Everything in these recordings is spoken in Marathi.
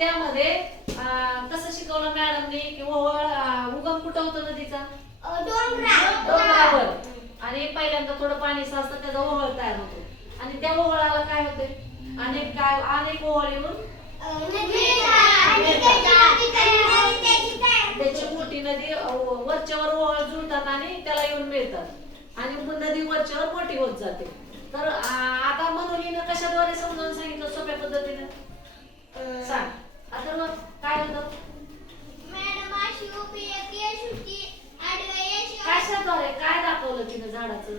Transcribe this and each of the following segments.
त्यामध्ये कसं शिकवलं मॅडमने की ओहळ उगम कुठं होतं नदीचा? डोंगरावर. आणि पहिल्यांदा थोडं पाणी साचतं, त्याचा ओहळ तयार होतो आणि त्या ओहळाला काय होते? अनेक ओहळ येऊन त्याची मोठी नदी वरच्यावर ओहळ जुळतात आणि त्याला येऊन मिळतात आणि नदी वरच्यावर मोठी होत जाते. तर आता मनोलीनं कशाद्वारे समजावून सांगितलं सोप्या पद्धतीने? सांग. आता मग काय होतं? कशाद्वारे काय दाखवलं तिने झाडाचं?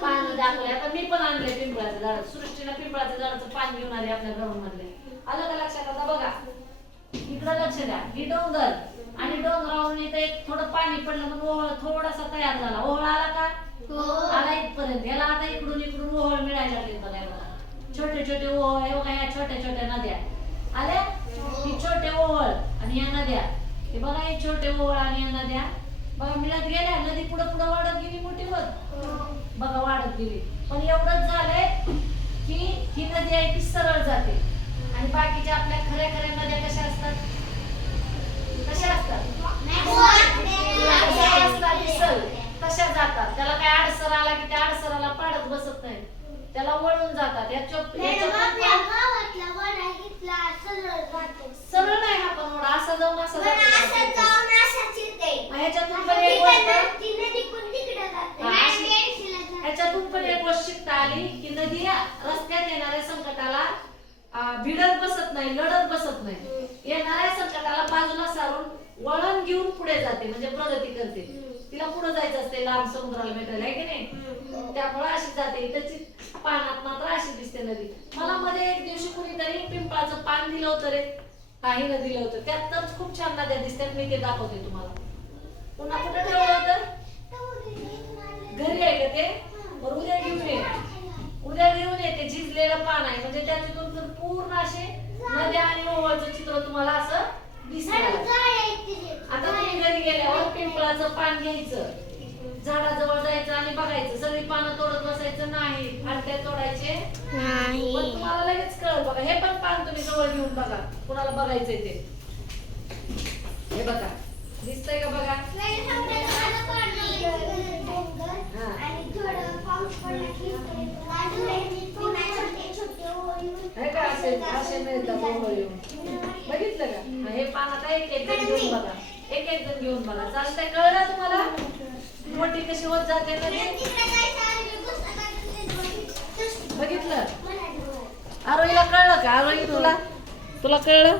पाणी दाखवले. आता मी पण आणले पिंपळाचं झाड. सृष्टीला पिंपळाच्या झाडाचं पान घेऊन आले आपल्या ग्राउंड मधले. आलं का लक्षात? आता बघा इकडं लक्ष द्या. ही डोंगर आणि डोंगरावरून इथे थोडं पाणी पडलं म्हणून ओहळ थोडासा तयार झाला. ओहळ आला का? आला इथपर्यंत. याला आता इकडून ओहळ मिळायला लागले. बघा छोटे छोटे ओहळ. हे बघा ह्या छोट्या छोट्या नद्या आल्या. ही छोटे ओहळ आणि या नद्या. हे बघा हे छोटे ओहळ आणि या नद्या बघा मिळत गेल्या. नदी पुढे पुढे वाढत गेली, मोठी होत बघा वाढत गेली. पण एवढंच झालंय की ही नदी आहे ती सरळ जाते आणि बाकीच्या आपल्या खऱ्या खऱ्या नद्या कशा असतात? कशा असतात? तशा जातात. त्याला काय अडसर आला की त्या अडसराला पाडत बसत नाही, त्याला वळून जातात. सरळ नाही हा पण ओढा असा जाऊन असा ह्याच्यातून पण एक गोष्ट शिकता आली की नदी रस्त्यात येणाऱ्या संकटाला भिडत बसत नाही, लढत बसत नाही. येणाऱ्या संकटाला बाजूला सारून वळण घेऊन पुढे जाते, म्हणजे प्रगती करते. तिला पुढे जायचं असते लांब समुद्राला भेटायला, आहे की नाही? त्यामुळे अशी जाते. त्याची पानात मात्र अशी दिसते नदी. मला मध्ये एक दिवशी कुणीतरी पिंपळाचं पान दिलं होतं रे. काही दिलं होतं. त्यातच खूप छान नद्या दिसतात. मी ते दाखवते तुम्हाला. पुन्हा कुठे ठेवलं होतं? घरी आहे का ते? बरं उद्या घेऊन ये. उद्या घेऊन येते. झिजलेलं पान आहे म्हणजे त्याच्यातून तर पूर्ण असे नद्या आणि ओहळचं चित्र तुम्हाला असं दिसणार. आता तुम्ही घरी गेल्यावर पिंपळाचं पान घ्यायचं, झाडाजवळ जायचं आणि बघायचं. सगळी पानं तोडत बसायचं नाही, फांद्या तोडायचे नाही. पण तुम्हाला लगेच कळलं. बघा हे पण पान तुम्ही जवळ घेऊन बघा, कुणाला बघायचंय ते. हे बघा दिसतंय का? बघा असे मिळतात ओहळ येऊन. बघितलं का? हे पान आता एक एक जण घेऊन बघा, एक एक जण घेऊन बघा. चालतंय? कळलं तुम्हाला मोठी कशी होत जाते नदी? बघितलं? आरोहीला कळलं का? आरोही तुला कळलं?